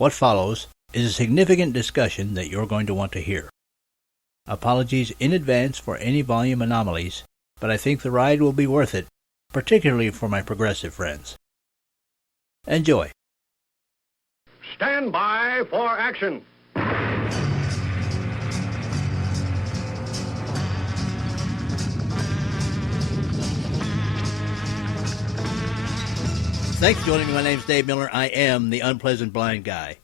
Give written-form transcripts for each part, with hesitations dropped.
What follows is a significant discussion that you're going to want to hear. Apologies in advance for any volume anomalies, but I think the ride will be worth it, particularly for my progressive friends. Enjoy. Stand by for action. Thanks for joining me. My name's Dave Miller. I am the Unpleasant Blind Guy.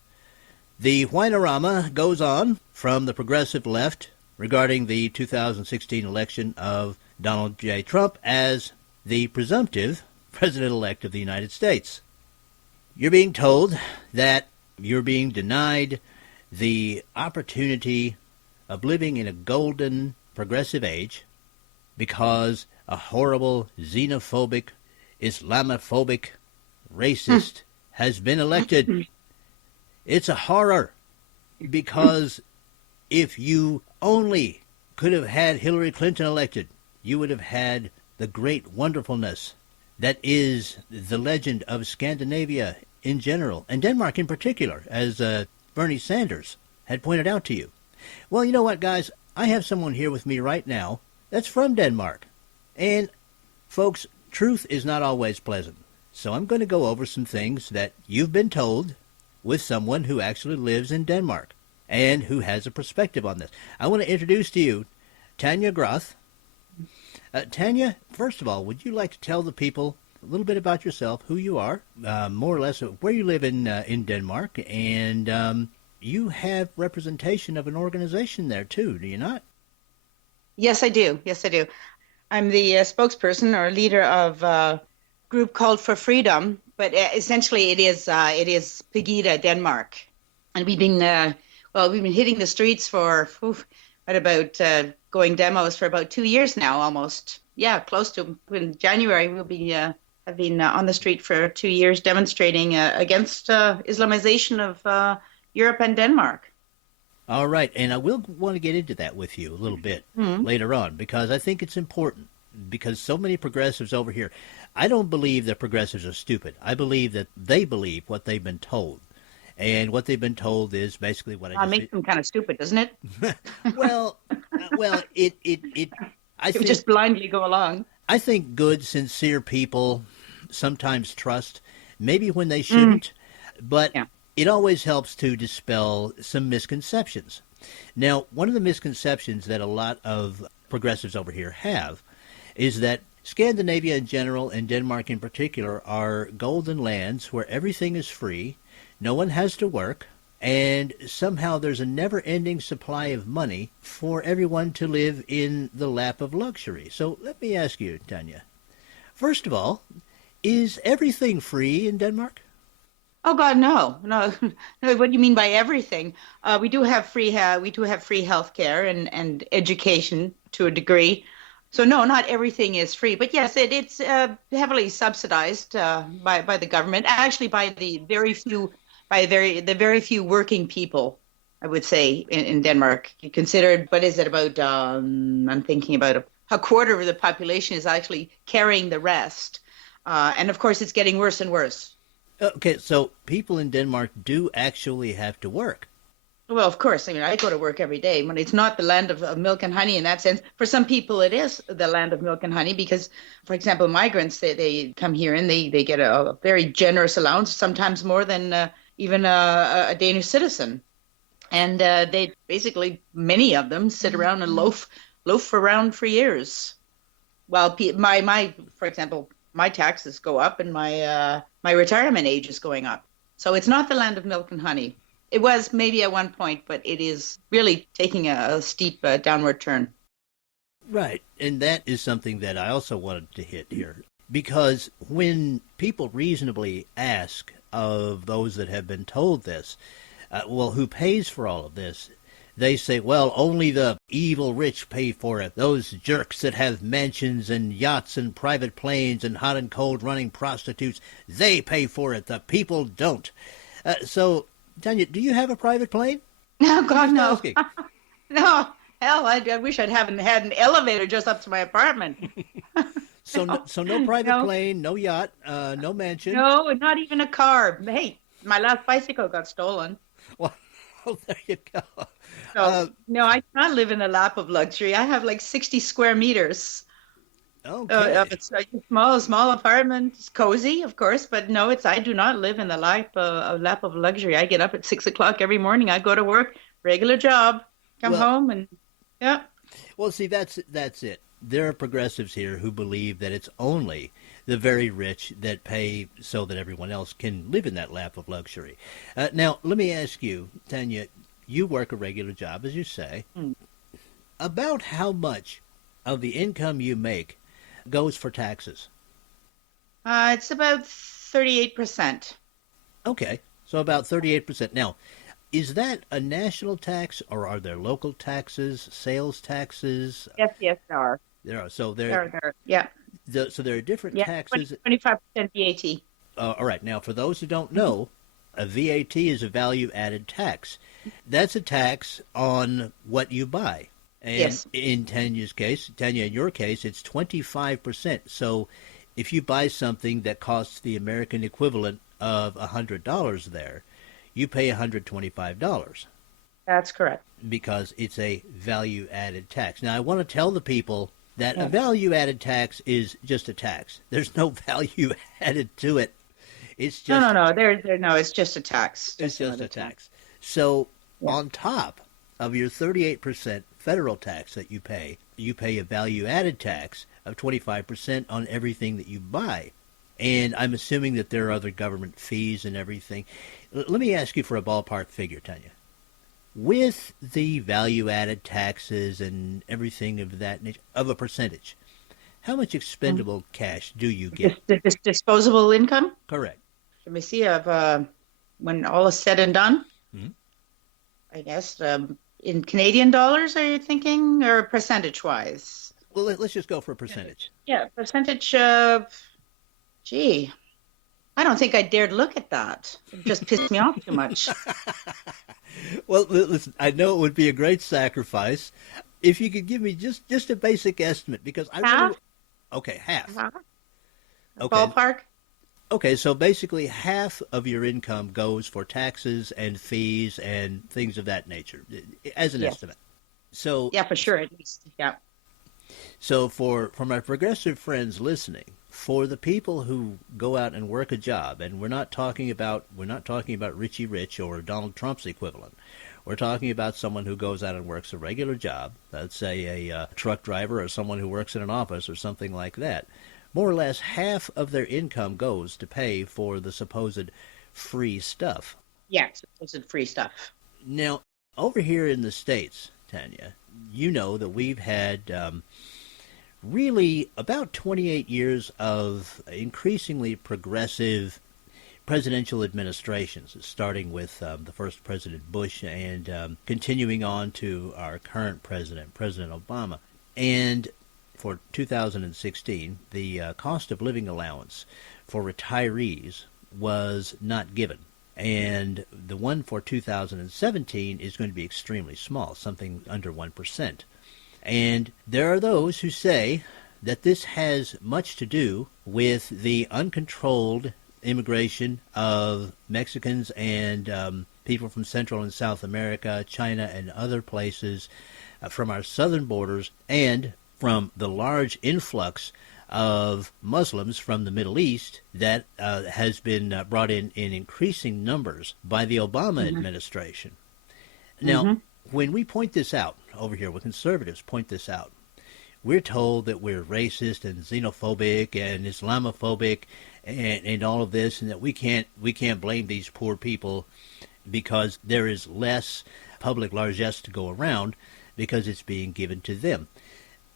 The whinorama goes on from the progressive left regarding the 2016 election of Donald J. Trump as the presumptive President-elect of the United States. You're being told that you're being denied the opportunity of living in a golden progressive age because a horrible xenophobic, Islamophobic racist has been elected. It's a horror, because if you only could have had Hillary Clinton elected, you would have had the great wonderfulness that is the legend of Scandinavia in general, and Denmark in particular, as Bernie Sanders had pointed out to you. Well, you know what, guys? I have someone here with me right now that's from Denmark. And, folks, truth is not always pleasant. So I'm going to go over some things that you've been told with someone who actually lives in Denmark and who has a perspective on this. I want to introduce to you Tania Groth. Tania, first of all, would you like to tell the people a little bit about yourself, who you are, more or less where you live in Denmark, and you have representation of an organization there too, do you not? Yes, I do. I'm the spokesperson or leader of a group called For Freedom, but essentially it is Pegida, Denmark, and we've been hitting the streets for going demos for about 2 years now, almost. Yeah, close to. In January we'll be have been on the street for 2 years demonstrating against Islamization of Europe and Denmark. All right, and I will want to get into that with you a little bit later on, because I think it's important, because so many progressives over here, I don't believe that progressives are stupid. I believe that they believe what they've been told. And what they've been told is basically what I just... makes them kind of stupid, doesn't it? well, I think... just blindly go along. I think good, sincere people sometimes trust, maybe when they shouldn't, but it always helps to dispel some misconceptions. Now, one of the misconceptions that a lot of progressives over here have is that Scandinavia in general and Denmark in particular are golden lands where everything is free, no one has to work, and somehow there's a never-ending supply of money for everyone to live in the lap of luxury. So let me ask you, Tania, first of all, is everything free in Denmark? Oh God, no. What do you mean by everything? We do have free health care and education to a degree. So no, not everything is free, but yes, it's heavily subsidized by the government. Actually, by the very few working people, I would say in Denmark. You consider, what is it about? I'm thinking about a quarter of the population is actually carrying the rest, and of course, it's getting worse and worse. Okay, so people in Denmark do actually have to work. Well, of course. I mean, I go to work every day. When it's not the land of milk and honey in that sense. For some people, it is the land of milk and honey because, for example, migrants, they come here and they get a very generous allowance, sometimes more than even a Danish citizen. And they basically, many of them sit around and loaf around for years. While for example, my taxes go up and my retirement age is going up. So it's not the land of milk and honey. It was maybe at one point, but it is really taking a steep downward turn. Right, and that is something that I also wanted to hit here. Because when people reasonably ask of those that have been told this, who pays for all of this? They say, well, only the evil rich pay for it. Those jerks that have mansions and yachts and private planes and hot and cold running prostitutes, they pay for it. The people don't. So, Tania, do you have a private plane? Oh, God, no. No. Hell, I wish I'd had an elevator just up to my apartment. So no private plane, no yacht, no mansion. No, not even a car. Hey, My last bicycle got stolen. Well, there you go. So, no, I can't live in a lap of luxury. I have like 60 square meters. Okay. It's like a small apartment. It's cozy, of course, but no, I do not live in a lap of luxury. I get up at 6 o'clock every morning. I go to work, regular job, come Well, home, and yeah. well, see, that's it. There are progressives here who believe that it's only the very rich that pay so that everyone else can live in that lap of luxury. Now, let me ask you, Tania, you work a regular job, as you say. Mm. About how much of the income you make goes for taxes? It's about 38%. Okay, so about 38%. Now, is that a national tax, or are there local taxes, sales taxes? Yes, there are. There are. So Yeah, so there are different yeah, taxes. 25% VAT. All right. Now, for those who don't know, a VAT is a value-added tax. That's a tax on what you buy. And Yes. in Tania, in your case, it's 25%. So if you buy something that costs the American equivalent of $100 there, you pay $125 That's correct. because it's a value-added tax. Now, I want to tell the people that a Yeah. value-added tax is just a tax. There's no value added to it. It's No, just no, no. No, it's just a tax. it's just another a tax. So Yeah. on top of your 38% federal tax that you pay a value-added tax of 25% on everything that you buy. And I'm assuming that there are other government fees and everything. Let me ask you for a ballpark figure, Tanya. With the value-added taxes and everything of that nature, of a percentage, how much expendable cash do you get? This disposable income. Correct. Let me see. When all is said and done, Mhm. I guess in Canadian dollars, are you thinking, or percentage-wise? Well, let's just go for a percentage. Yeah, percentage. Gee, I don't think I dared look at that. It just pissed me off too much. Well, listen, I know it would be a great sacrifice if you could give me just a basic estimate, because I really. Half? Okay, half. Uh-huh. Okay. Ballpark. Okay, so basically half of your income goes for taxes and fees and things of that nature, as an Yes. estimate. So Yeah, for sure. At least. Yeah. So for my progressive friends listening, for the people who go out and work a job, and we're not talking about Richie Rich or Donald Trump's equivalent. We're talking about someone who goes out and works a regular job, let's say a truck driver or someone who works in an office or something like that. More or less half of their income goes to pay for the supposed free stuff. Yeah, it's free stuff. Now, over here in the States, Tanya, you know that we've had really about 28 years of increasingly progressive presidential administrations, starting with the first President Bush and continuing on to our current president, President Obama. And for 2016, the cost of living allowance for retirees was not given. And the one for 2017 is going to be extremely small, something under 1%. And there are those who say that this has much to do with the uncontrolled immigration of Mexicans and people from Central and South America, China, and other places from our southern borders, and from the large influx of Muslims from the Middle East that has been brought in increasing numbers by the Obama administration. Now, when we point this out over here, when conservatives point this out, we're told that we're racist and xenophobic and Islamophobic and all of this, and that we can't blame these poor people because there is less public largesse to go around because it's being given to them.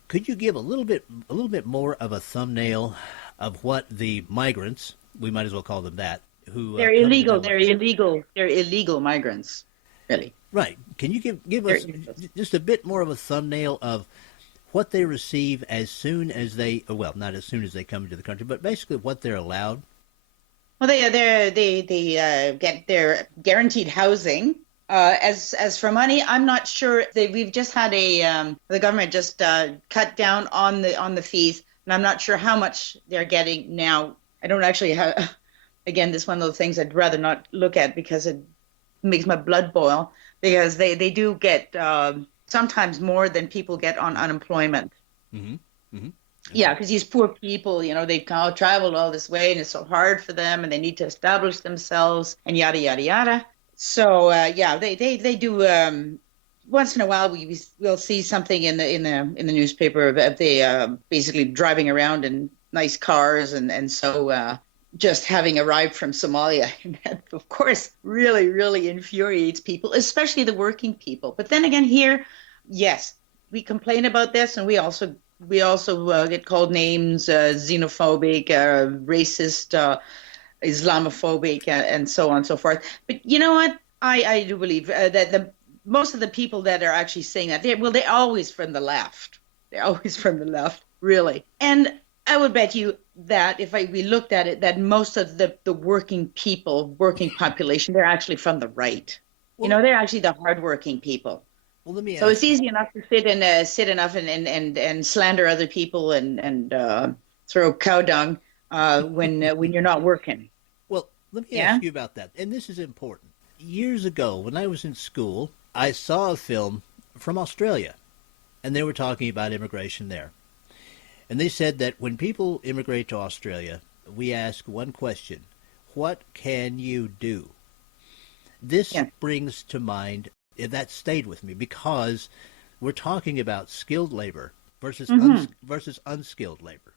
Could you give a little bit more of a thumbnail of what the migrants, we might as well call them that, who They're illegal. They're illegal. They're illegal migrants. Really. Right. Can you give us just a bit more of a thumbnail of what they receive as soon as they, well, not as soon as they come into the country, but basically what they're allowed? Well, they get their guaranteed housing. As for money, I'm not sure. We've just had the government just cut down on the fees, and I'm not sure how much they're getting now. I don't actually Again, this is one of those things I'd rather not look at because it makes my blood boil because they do get sometimes more than people get on unemployment. Mm-hmm. Mm-hmm. Yeah, Okay. because these poor people, they've traveled all this way and it's so hard for them and they need to establish themselves and yada, yada, yada. So, yeah, they do. Once in a while, we'll see something in the newspaper of they basically driving around in nice cars and just having arrived from Somalia. And that, of course, really, really infuriates people, especially the working people. But then again, here, yes, we complain about this, and we also get called names, xenophobic, racist, Islamophobic, and so on and so forth. But you know what? I do believe that the most of the people that are actually saying that, they're always from the left. They're always from the left, really. And I would bet you that if we looked at it, that most of the working people, working population, they're actually from the right. Well, They're actually the hardworking people. let me So it's ask you. easy enough to sit enough and slander other people and throw cow dung when you're not working. Well, let me Yeah. ask you about that. And this is important. Years ago, when I was in school, I saw a film from Australia, and they were talking about immigration there. And they said that when people immigrate to Australia, we ask one question: what can you do? This Yeah. brings to mind, that stayed with me because we're talking about skilled labor Hmm. versus unskilled labor.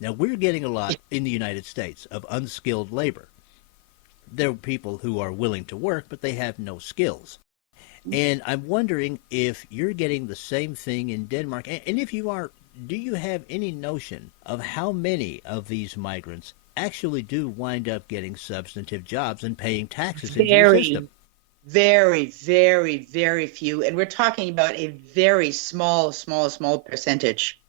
Now, we're getting a lot in the United States of unskilled labor. There are people who are willing to work, but they have no skills. And I'm wondering if you're getting the same thing in Denmark. And if you are, do you have any notion of how many of these migrants actually do wind up getting substantive jobs and paying taxes into the system? Very, very, very, very few. And we're talking about a very small, small, small percentage.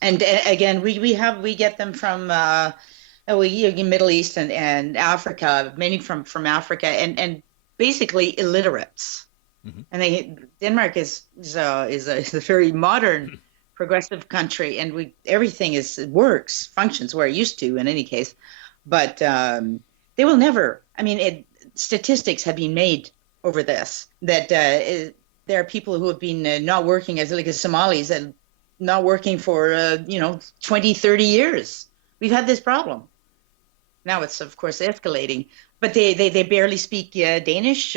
And again, we get them from Middle East and Africa, many from Africa, and basically illiterates. Hmm. And Denmark is a very modern, progressive country, and we everything functions where it used to in any case. But they will never. I mean, statistics have been made over this that there are people who have been not working as Somalis and not working for 20, 30 years. We've had this problem. Now it's of course escalating, but they barely speak Danish.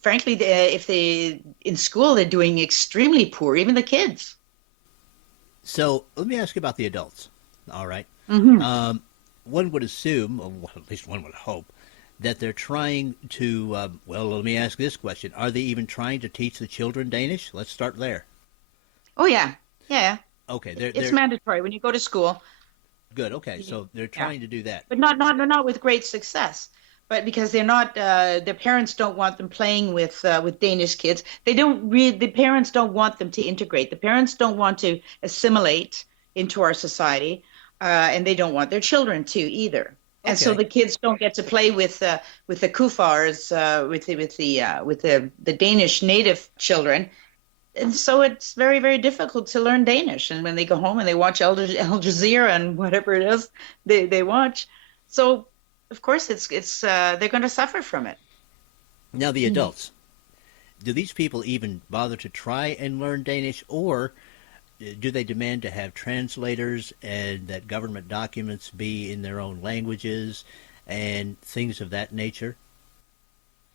Frankly, if they in school, they're doing extremely poor, even the kids. So let me ask you about the adults. All right. Hmm. Um, One would assume, or at least one would hope, that they're trying to. Well, let me ask this question: are they even trying to teach the children Danish? Let's start there. Oh yeah, yeah. Okay, It's they're mandatory when you go to school. good. Okay, so they're Yeah, trying to do that. but not with great success. But because they're not, their parents don't want them playing with Danish kids. They don't read. The parents don't want them to integrate. The parents don't want to assimilate into our society, and they don't want their children to either. And so Okay. the kids don't get to play with the kufars, with the Danish native children. And so it's very, very difficult to learn Danish. And when they go home and they watch Al Jazeera and whatever it is they watch, so of course it's they're going to suffer from it. Now the Mhm. adults. Do these people even bother to try and learn Danish, or do they demand to have translators and that government documents be in their own languages and things of that nature?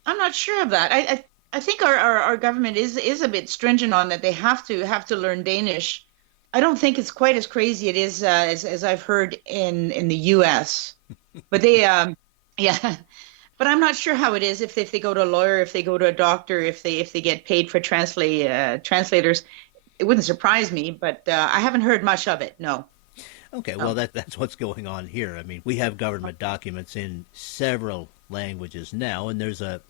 I'm not sure of that. I think our government is a bit stringent on that. They have to learn Danish. I don't think it's quite as crazy it is as I've heard in the U.S. But yeah. But I'm not sure how it is if they go to a lawyer, if they go to a doctor, if they get paid for translators. It wouldn't surprise me, but I haven't heard much of it. No. Okay, well No. that's what's going on here. I mean, we have government documents in several languages now, and there's a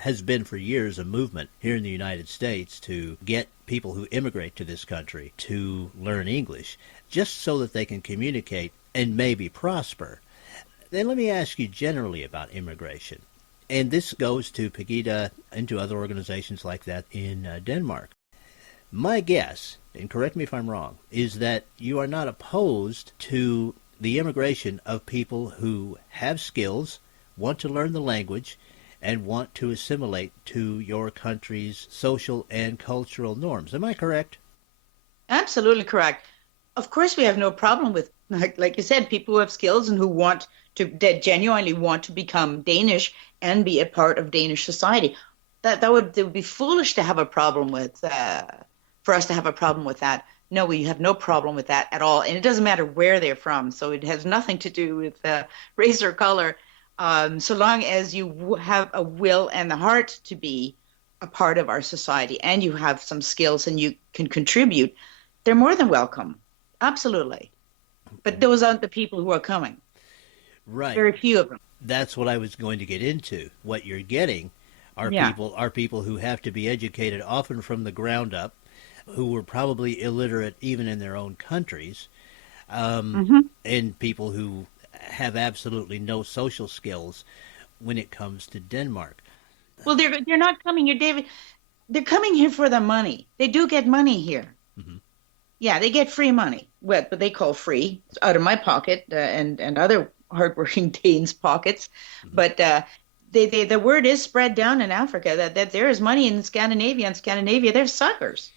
has been for years a movement here in the United States to get people who immigrate to this country to learn English just so that they can communicate and maybe prosper. Then let me ask you generally about immigration. And this goes to Pegida and to other organizations like that in Denmark. My guess, and correct me if I'm wrong, is that you are not opposed to the immigration of people who have skills, want to learn the language, and want to assimilate to your country's social and cultural norms. Am I correct? Absolutely correct. Of course, we have no problem with, like you said, people who have skills and who want to, that genuinely want to become Danish and be a part of Danish society. That would be foolish to have a problem with, for us to have a problem with that. No, we have no problem with that at all. And it doesn't matter where they're from. So it has nothing to do with race or color. So long as you have a will and the heart to be a part of our society and you have some skills and you can contribute, they're more than welcome. Absolutely. But those aren't the people who are coming. Right. Very few of them. That's what I was going to get into. What you're getting are people who have to be educated often from the ground up, who were probably illiterate even in their own countries, and people who have absolutely no social skills when it comes to Denmark. Well, they're not coming here, David. They're coming here for the money. They do get money here. Mm-hmm. Yeah, they get free money, what they call free, it's out of my pocket and other hardworking Danes' pockets. Mm-hmm. But the word is spread down in Africa that there is money in Scandinavia. And Scandinavia, they're suckers.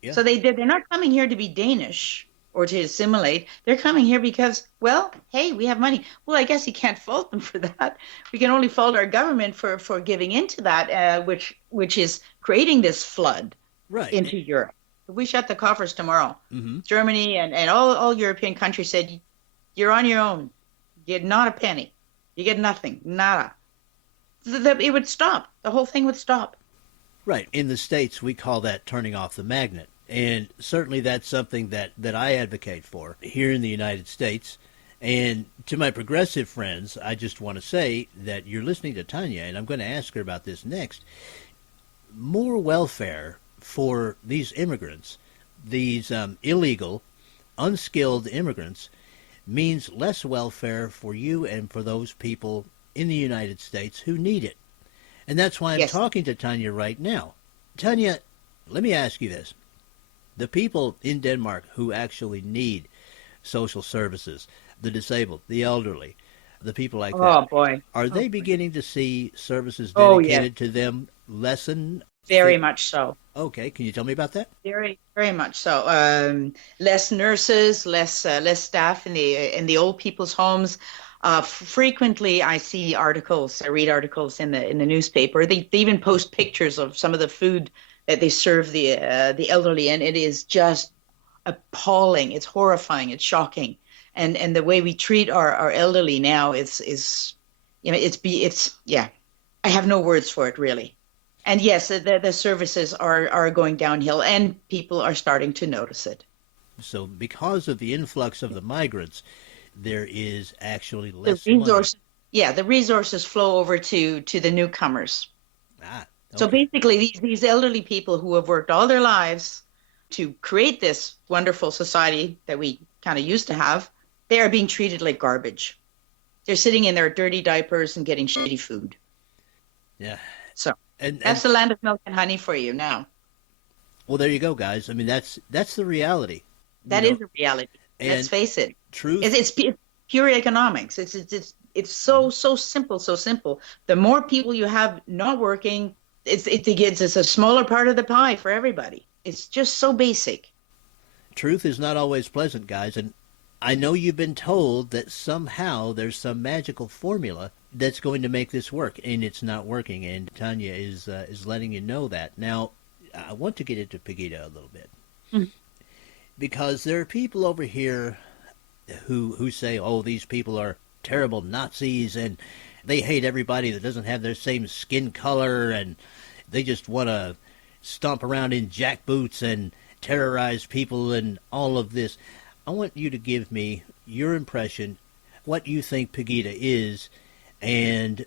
Yeah. So they're not coming here to be Danish or to assimilate. They're coming here because, well, hey, we have money. Well, I guess you can't fault them for that. We can only fault our government for giving into that, which is creating this flood into Europe. If we shut the coffers tomorrow, Germany and all European countries said, you're on your own. You get not a penny. You get nothing. Nada. It would stop. The whole thing would stop. Right. In the States, we call that turning off the magnet. And certainly that's something that I advocate for here in the United States. And to my progressive friends, I just want to say that you're listening to Tania, and I'm going to ask her about this next. More welfare for these immigrants, these illegal, unskilled immigrants, means less welfare for you and for those people in the United States who need it. And that's why I'm talking to Tania right now. Tania, let me ask you this. The people in Denmark who actually need social services, the disabled, the elderly, the people like that, are they beginning to see services dedicated to them lessen? Very much so. Okay, can you tell me about that? Very, very much so. Less nurses, less staff in the old people's homes. Frequently, I read articles in the newspaper. They even post pictures of some of the food that they serve the elderly, and it is just appalling. It's horrifying. It's shocking, and the way we treat our elderly now is I have no words for it really. And yes, the services are going downhill, and people are starting to notice it. So, because of the influx of the migrants, there is actually less money. Yeah, the resources flow over to the newcomers. Okay. So basically, these elderly people who have worked all their lives to create this wonderful society that we kind of used to have, they are being treated like garbage. They're sitting in their dirty diapers and getting shitty food. Yeah. So that's the land of milk and honey for you now. Well, there you go, guys. I mean, that's the reality. That is the reality. Let's face it. Truth. It's pure economics. It's so simple, so simple. The more people you have not working, it's a smaller part of the pie for everybody. It's just so basic. Truth is not always pleasant, guys, and I know you've been told that somehow there's some magical formula that's going to make this work, and it's not working. And Tania is letting you know that. Now, I want to get into Pegida a little bit because there are people over here who say, "Oh, these people are terrible Nazis, and they hate everybody that doesn't have their same skin color, and they just want to stomp around in jackboots and terrorize people and all of this." I want you to give me your impression, what you think Pegida is, and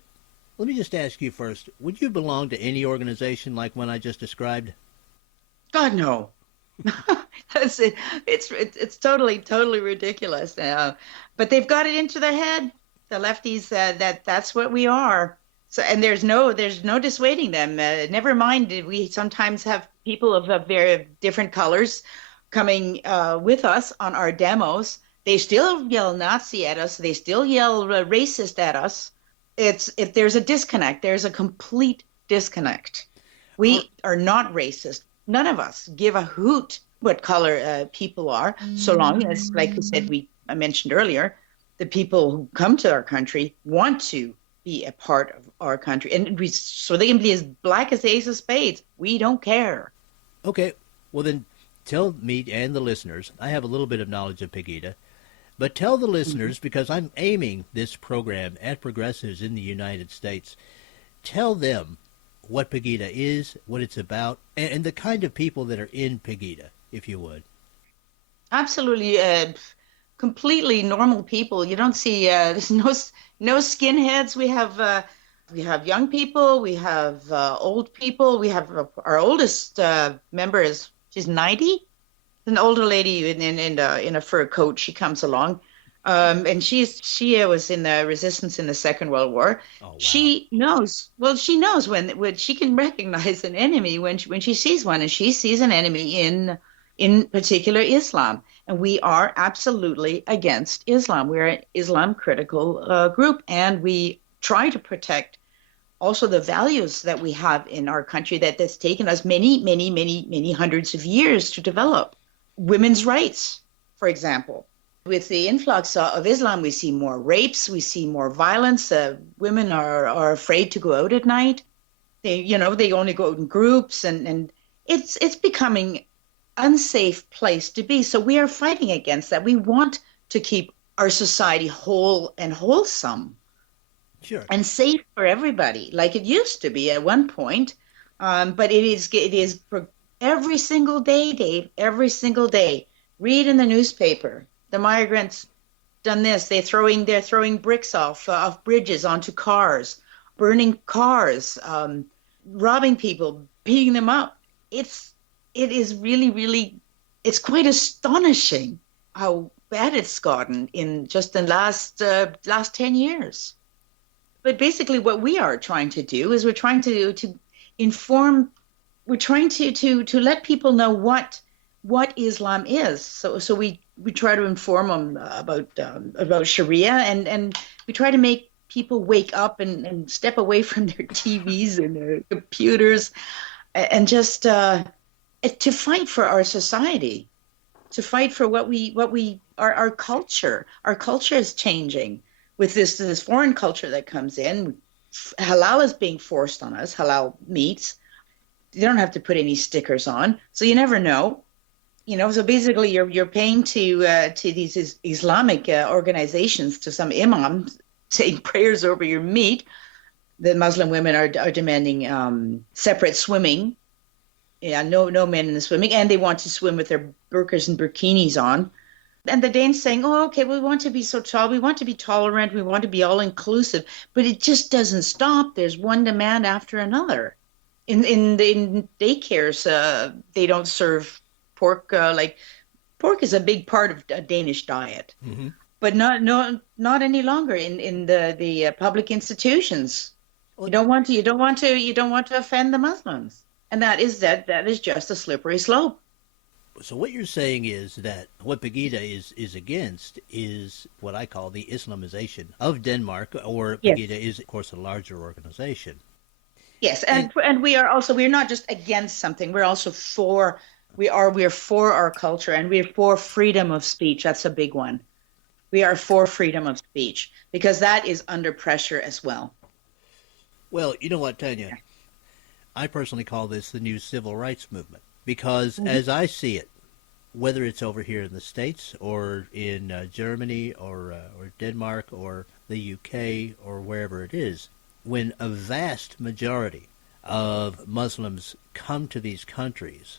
let me just ask you first, would you belong to any organization like one I just described? God, no. That's it. It's totally ridiculous. But they've got it into their head, the lefties, that's what we are. So, and there's no dissuading them. Never mind, we sometimes have people of very different colors coming with us on our demos They still yell Nazi at us. They still yell racist at us. If there's a disconnect, there's a complete disconnect. We are not racist. None of us give a hoot what color people are, so long as, like we said, I mentioned earlier, the people who come to our country want to be a part of our country. And so they can be as black as the ace of spades. We don't care. Okay, well then tell me and the listeners, I have a little bit of knowledge of Pegida, but tell the listeners, because I'm aiming this program at progressives in the United States, tell them what Pegida is, what it's about, and the kind of people that are in Pegida, if you would. Absolutely, completely normal people. You don't see there's no skinheads. We have young people. We have old people. We have our oldest member she's 90. An older lady in a fur coat. She comes along, and she was in the resistance in the Second World War. Oh, wow. She knows. Well, she knows when she can recognize an enemy when she sees one, and she sees an enemy in particular Islam. And we are absolutely against Islam. We're an Islam critical group, and we try to protect also the values that we have in our country that's taken us many hundreds of years to develop. Women's rights, for example. With the influx of Islam, we see more rapes, we see more violence. Women are afraid to go out at night. They only go out in groups, and it's becoming unsafe place to be. So we are fighting against that. We want to keep our society whole and wholesome. Sure. And safe for everybody, like it used to be at one point. But it is every single day, Dave, every single day. Read in the newspaper. The migrants done this. They're throwing bricks off bridges onto cars, burning cars, robbing people, beating them up. It is really, it's quite astonishing how bad it's gotten in just the last 10 years. But basically what we are trying to do is we're trying to inform, we're trying to let people know what Islam is. So we try to inform them about Sharia, and we try to make people wake up and step away from their TVs and their computers, and just to fight for our society, to fight for our culture. Our culture is changing with this foreign culture that comes in. Halal is being forced on us, halal meats. You don't have to put any stickers on, so you never know. So basically you're paying to these Islamic organizations, to some imam saying prayers over your meat. The Muslim women are demanding separate swimming. Yeah, no men in the swimming, and they want to swim with their burqas and bikinis on. And the Danes saying, "Oh, okay, we want to be so tall, we want to be tolerant, we want to be all inclusive," but it just doesn't stop. There's one demand after another. In daycares, they don't serve pork. Pork is a big part of a Danish diet, but not any longer in the public institutions. You don't want to offend the Muslims, and that is just a slippery slope. So what you're saying is that what Pegida is against is what I call the Islamization of Denmark, or Pegida is, of course, a larger organization. Yes, and we're not just against something. We're also for our culture, and we're for freedom of speech. That's a big one. We are for freedom of speech because that is under pressure as well. Well, you know what, Tania? I personally call this the new civil rights movement. Because as I see it, whether it's over here in the States or in Germany or Denmark or the UK or wherever it is, when a vast majority of Muslims come to these countries,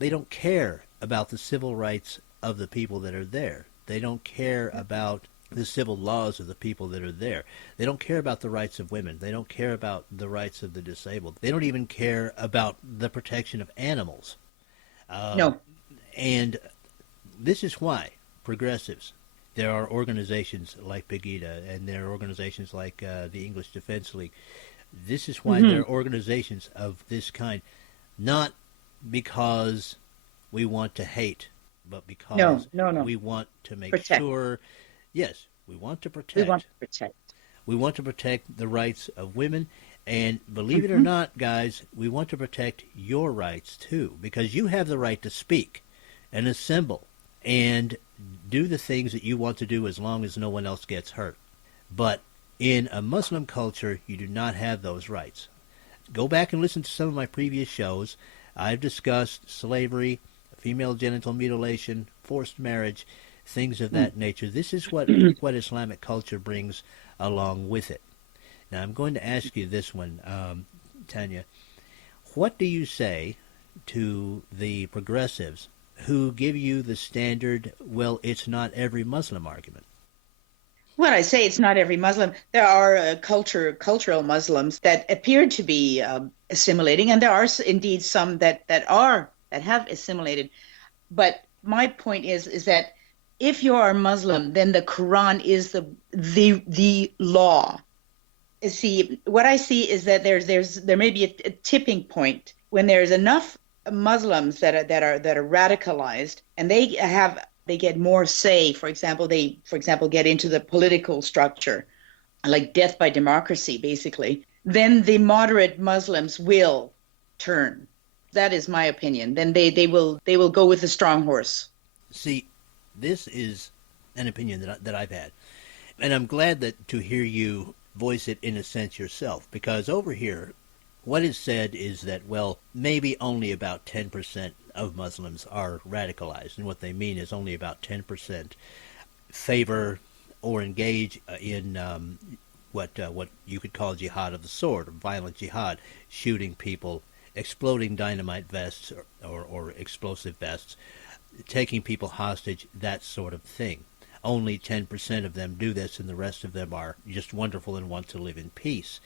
they don't care about the civil rights of the people that are there. They don't care about the civil laws of the people that are there. They don't care about the rights of women. They don't care about the rights of the disabled. They don't even care about the protection of animals. No. And this is why progressives, there are organizations like Pegida, and there are organizations like the English Defense League. This is why there are organizations of this kind, not because we want to hate but No, because no, no. we want to make Protect. sure, yes, we want to We want protect. to protect. We want to protect the rights of women. And believe it or Hmm. not, guys, we want to protect your rights too, because you have the right to speak and assemble and do the things that you want to do as long as no one else gets hurt. But in a Muslim culture, you do not have those rights. Go back and listen to some of my previous shows. I've discussed slavery, female genital mutilation, forced marriage, things of that nature. This is what Islamic culture brings along with it. Now, I'm going to ask you this one, Tania. What do you say to the progressives who give you the standard, well, it's not every Muslim argument? When I say it's not every Muslim, there are cultural Muslims that appear to be assimilating, and there are indeed some that have assimilated. But my point is that if you are Muslim, then the Quran is the law. See, what I see is that there may be a tipping point when there's enough Muslims that are radicalized, and they get more say. For example, get into the political structure, like death by democracy, basically. Then the moderate Muslims will turn. That is my opinion. Then they will go with the strong horse. See, this is an opinion that I've had. And I'm glad that to hear you voice it in a sense yourself, because over here, what is said is that, well, maybe only about 10% of Muslims are radicalized. And what they mean is only about 10% favor or engage in what you could call jihad of the sword, or violent jihad, shooting people, exploding dynamite vests or explosive vests, taking people hostage, that sort of thing. Only 10% of them do this, and the rest of them are just wonderful and want to live in peace.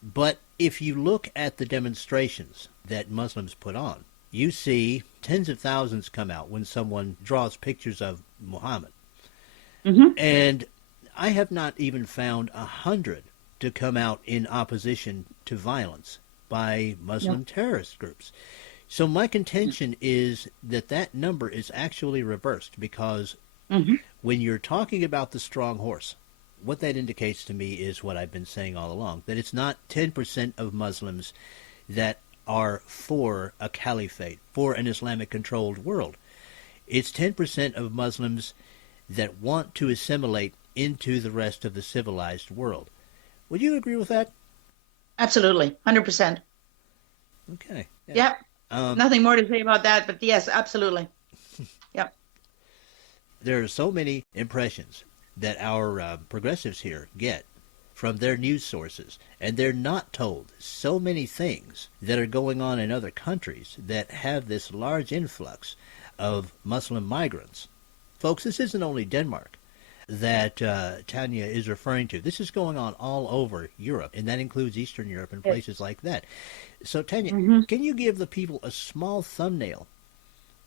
But if you look at the demonstrations that Muslims put on, you see tens of thousands come out when someone draws pictures of Muhammad. Hmm. And I have not even found 100 to come out in opposition to violence by Muslim terrorist groups. So my contention is that number is actually reversed, because when you're talking about the strong horse, what that indicates to me is what I've been saying all along, that it's not 10% of Muslims that are for a caliphate, for an Islamic-controlled world. It's 10% of Muslims that want to assimilate into the rest of the civilized world. Would you agree with that? Absolutely, 100%. Okay. Yeah. Nothing more to say about that, but yes, absolutely. Yep. There are so many impressions that our progressives here get from their news sources, and they're not told so many things that are going on in other countries that have this large influx of Muslim migrants. Folks, this isn't only Denmark that Tania is referring to. This is going on all over Europe, and that includes Eastern Europe and places like that. So, Tania, can you give the people a small thumbnail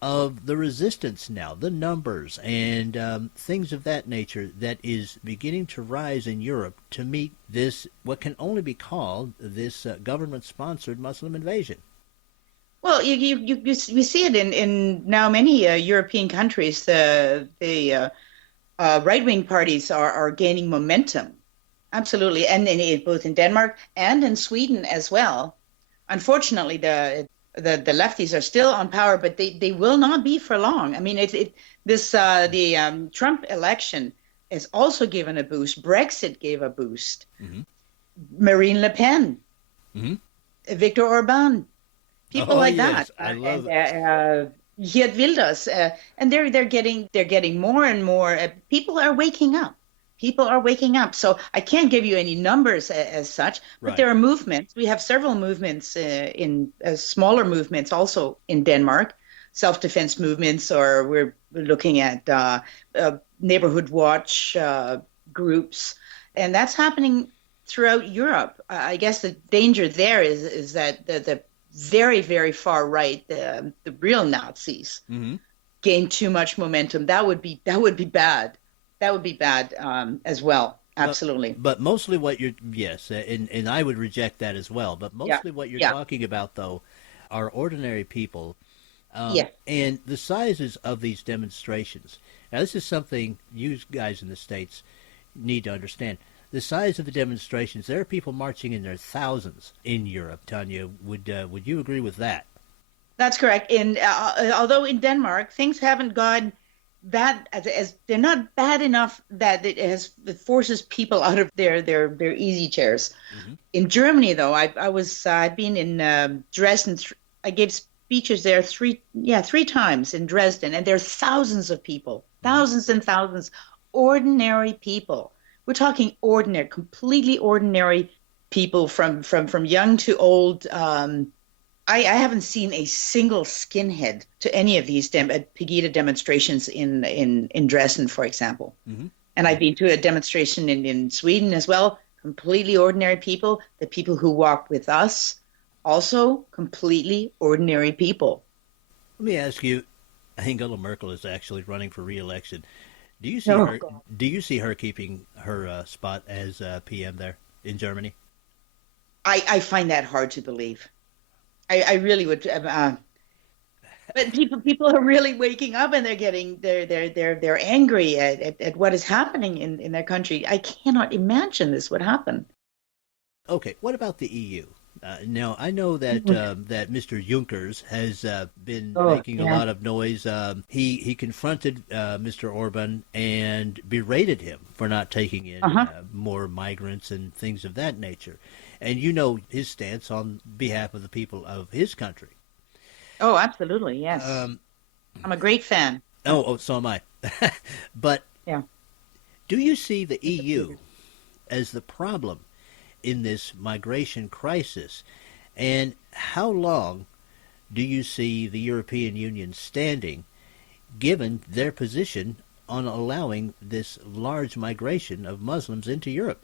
of the resistance now, the numbers and things of that nature that is beginning to rise in Europe to meet this, what can only be called this government-sponsored Muslim invasion? Well, we see it in now many European countries. The right-wing parties are gaining momentum, absolutely, and both in Denmark and in Sweden as well. Unfortunately, the lefties are still on power, but they will not be for long. I mean, the Trump election has also given a boost. Brexit gave a boost. Mm-hmm. Marine Le Pen, Viktor Orban, people like yes, that. I love Geert Wilders, and they're getting more and more. People are waking up. People are waking up. So I can't give you any numbers as such, but Right. there are movements. We have several movements in smaller movements also in Denmark, self-defense movements, or we're looking at neighborhood watch groups, and that's happening throughout Europe. I guess the danger there is that the very, very far right, the real Nazis, gain too much momentum. That would be bad. That would be bad as well. Absolutely. But mostly what you're, yes, and I would reject that as well. But mostly what you're talking about, though, are ordinary people Yeah. And the sizes of these demonstrations. Now, this is something you guys in the States need to understand. The size of the demonstrations, there are people marching in their thousands in Europe. Tanya, would you agree with that? That's correct. Although in Denmark things haven't gone that as they're not bad enough that it forces people out of their easy chairs. Mm-hmm. In Germany, though, I've been in Dresden. I gave speeches there three times in Dresden, and there are thousands of people, thousands and thousands, ordinary people. We're talking ordinary, completely ordinary people from young to old. I haven't seen a single skinhead to any of these Pegida demonstrations in Dresden, for example. Mm-hmm. And I've been to a demonstration in Sweden as well. Completely ordinary people. The people who walked with us, also completely ordinary people. Let me ask you, Angela Merkel is actually running for re-election. Do you see Oh, her? God. Do you see her keeping her spot as PM there in Germany? I find that hard to believe. I really would. But people are really waking up, and they're angry at what is happening in their country. I cannot imagine this would happen. Okay, what about the EU? Now, I know that that Mr. Junckers has been making a Yeah. lot of noise. He confronted Mr. Orban and berated him for not taking in more migrants and things of that nature. And you know his stance on behalf of the people of his country. Oh, absolutely, yes. I'm a great fan. So am I. But Yeah. do you see the EU as the problem in this migration crisis? And how long do you see the European Union standing, given their position on allowing this large migration of Muslims into Europe?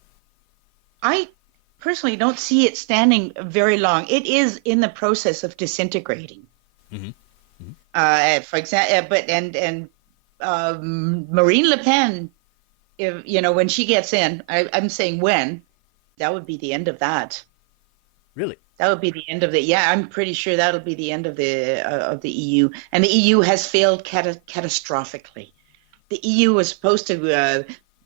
I personally don't see it standing very long. It is in the process of disintegrating. Mm-hmm. For example, Marine Le Pen, when she gets in, I'm saying when, that would be the end of that. Really? That would be the end of the. Yeah, I'm pretty sure that'll be the end of the EU. And the EU has failed catastrophically. The EU was supposed to.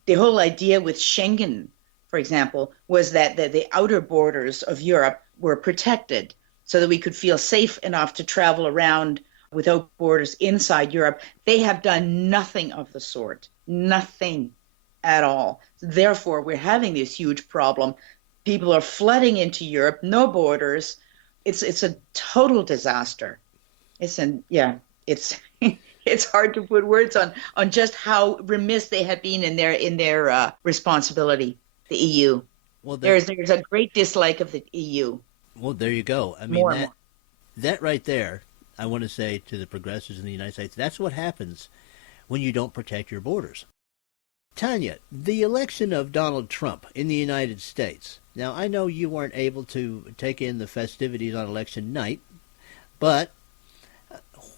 The whole idea with Schengen, for example, was that the outer borders of Europe were protected so that we could feel safe enough to travel around without borders inside Europe. They have done nothing of the sort. Nothing at all. Therefore, we're having this huge problem. People are flooding into Europe, no borders. It's a total disaster. It's it's hard to put words on just how remiss they have been in their responsibility. The EU. Well, there's a great dislike of the EU. Well, there you go. I mean, that right there, I want to say to the progressives in the United States, that's what happens when you don't protect your borders. Tanya, the election of Donald Trump in the United States. Now, I know you weren't able to take in the festivities on election night, but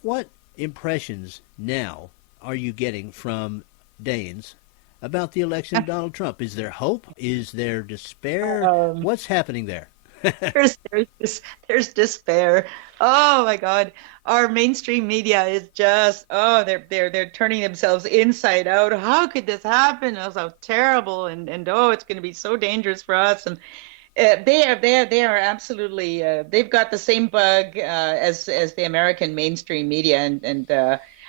what impressions now are you getting from Danes about the election of Donald Trump? Is there hope? Is there despair? What's happening there? There's despair. Oh my God, our mainstream media is just they're turning themselves inside out. How could this happen? Oh, so terrible, and it's going to be so dangerous for us. And they are absolutely they've got the same bug as the American mainstream media, and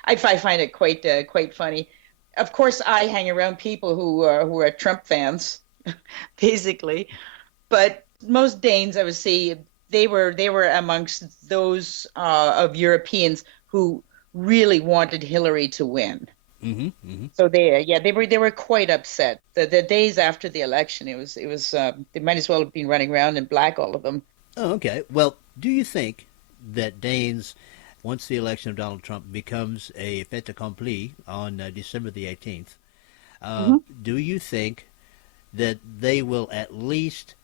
I find it quite funny. Of course, I hang around people who are Trump fans, basically, but most Danes, I would say, they were amongst those of Europeans who really wanted Hillary to win. Mm-hmm, mm-hmm. So they were quite upset. The days after the election, it was they might as well have been running around in black, all of them. Oh, okay. Well, do you think that Danes, once the election of Donald Trump becomes a fait accompli on December the 18th, do you think that they will at least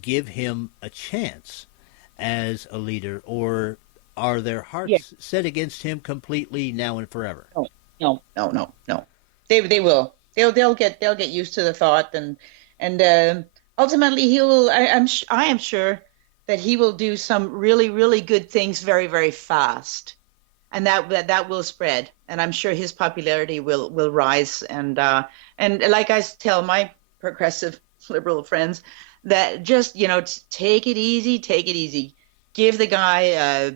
give him a chance as a leader, or are their hearts set against him completely now and forever? No. They will. They'll get used to the thought, and ultimately he will. I am sure that he will do some really, really good things very, very fast, and that will spread, and I'm sure his popularity will rise. And like I tell my progressive liberal friends, that just take it easy, give the guy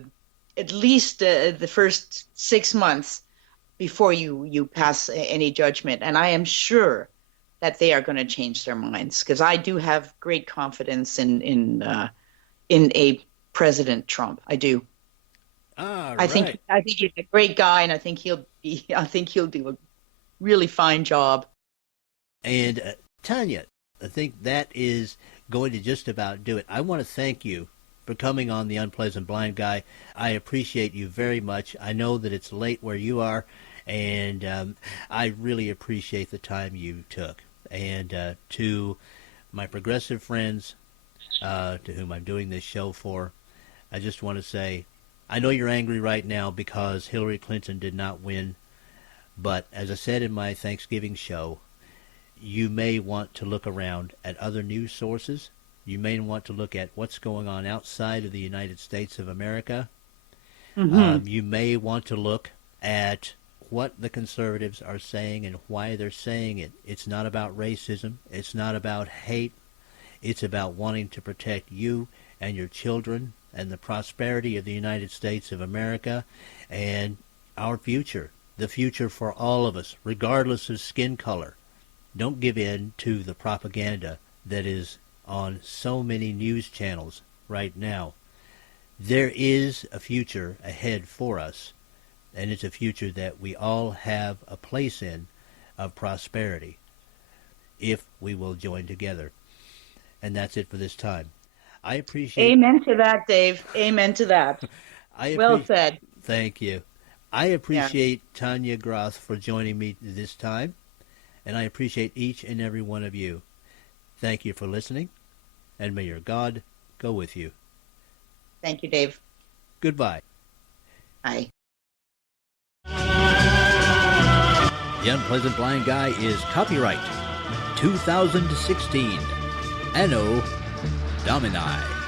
at least the first 6 months before you pass any judgment. And I am sure that they are going to change their minds, because I do have great confidence in a President Trump. I do. I think he's a great guy, and I think he'll do a really fine job. And Tania, I think that is going to just about do it. I want to thank you for coming on The Unpleasant Blind Guy. I appreciate you very much. I know that it's late where you are, and I really appreciate the time you took. And to my progressive friends, to whom I'm doing this show for, I just want to say, I know you're angry right now because Hillary Clinton did not win, but as I said in my Thanksgiving show, you may want to look around at other news sources. You may want to look at what's going on outside of the United States of America. Mm-hmm. You may want to look at what the conservatives are saying and why they're saying it. It's not about racism. It's not about hate. It's about wanting to protect you and your children and the prosperity of the United States of America and our future, the future for all of us, regardless of skin color. Don't give in to the propaganda that is on so many news channels right now. There is a future ahead for us, and it's a future that we all have a place in of prosperity if we will join together. And that's it for this time. I appreciate... Amen to that, Dave. Amen to that. Well said. Thank you. I appreciate Tania Groth for joining me this time, and I appreciate each and every one of you. Thank you for listening, and may your God go with you. Thank you, Dave. Goodbye. Bye. The Unpleasant Blind Guy is copyright 2016. Anno Domini.